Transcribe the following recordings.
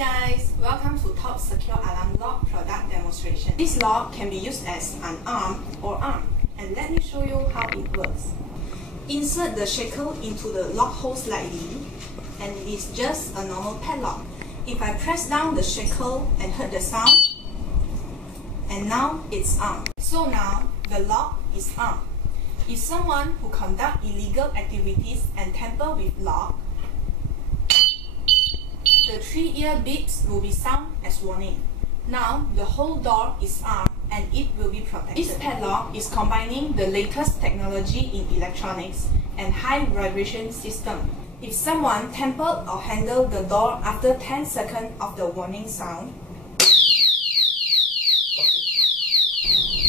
guys, welcome to Top Secure Alarm Lock product demonstration. This lock can be used as unarmed or armed, and let me show you how it works. Insert the shackle into the lock hole slightly, and it's just a normal padlock. If I press down the shackle and heard the sound, and now it's armed. So now the lock is armed. If someone who conduct illegal activities and tamper with lock, the 3-ear beeps will be sound as warning. Now the whole door is armed and it will be protected. This padlock is combining the latest technology in electronics and high vibration system. If someone tampered or handled the door after 10 seconds of the warning sound,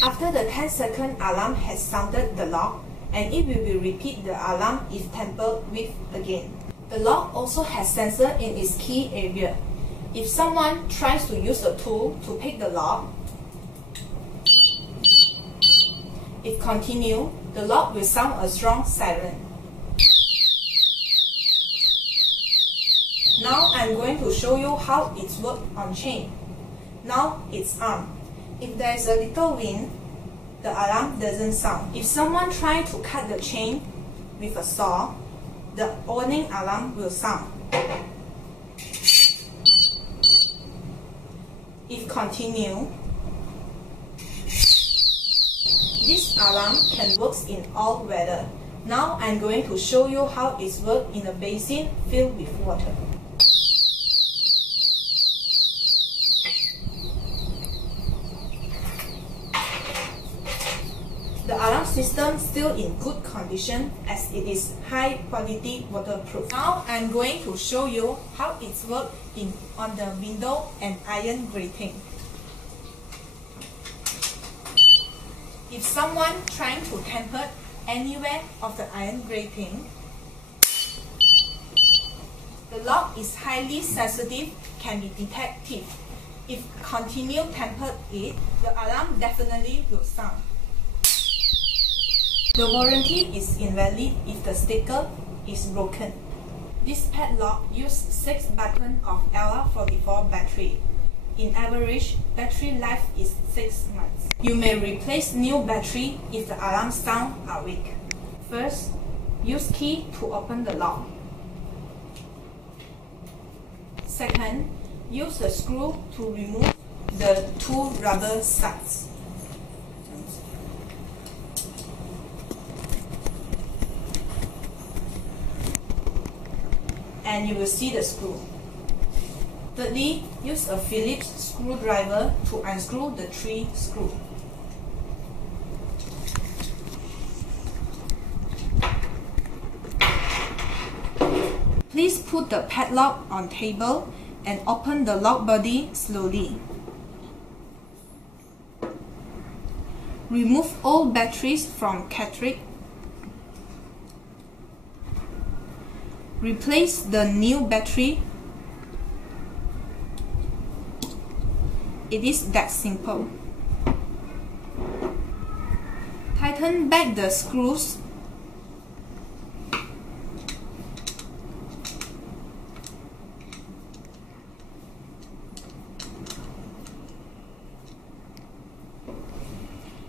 after the 10-second alarm has sounded the lock, and it will repeat the alarm if tampered with again. The lock also has sensor in its key area. If someone tries to use a tool to pick the lock, if continue, the lock will sound a strong siren. Now I'm going to show you how it works on chain. Now it's armed. If there is a little wind, the alarm doesn't sound. If someone tries to cut the chain with a saw, the warning alarm will sound. If continue, this alarm can work in all weather. Now I'm going to show you how it works in a basin filled with water. The alarm system is still in good condition as it is high quality waterproof. Now I'm going to show you how it works on the window and iron grating. If someone trying to tamper anywhere of the iron grating, the lock is highly sensitive, can be detected. If continue tamper it, the alarm definitely will sound. The warranty is invalid if the sticker is broken. This padlock uses 6 buttons of LR44 battery. In average, battery life is 6 months. You may replace new battery if the alarm sounds are weak. First, use key to open the lock. Second, use the screw to remove the 2 rubber studs. And you will see the screw. Thirdly, use a Phillips screwdriver to unscrew the 3 screws. Please put the padlock on table and open the lock body slowly. Remove all batteries from cartridge. Replace the new battery. It is that simple. Tighten back the screws.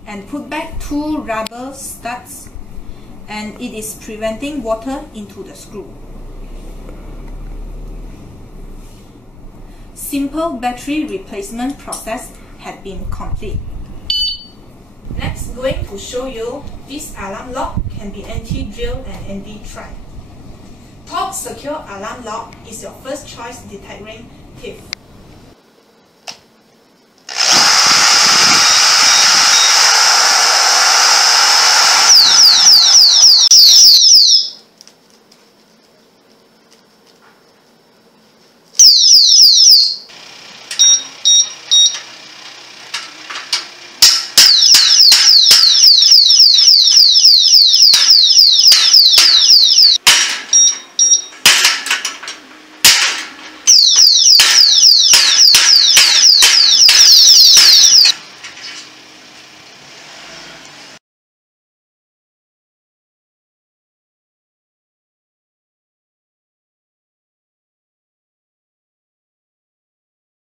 And put back 2 rubber studs, and it is preventing water into the screw. Simple battery replacement process had been complete. Next, going to show you this alarm lock can be anti-drill and anti-trap. Top Secure Alarm Lock is your first choice detecting thief.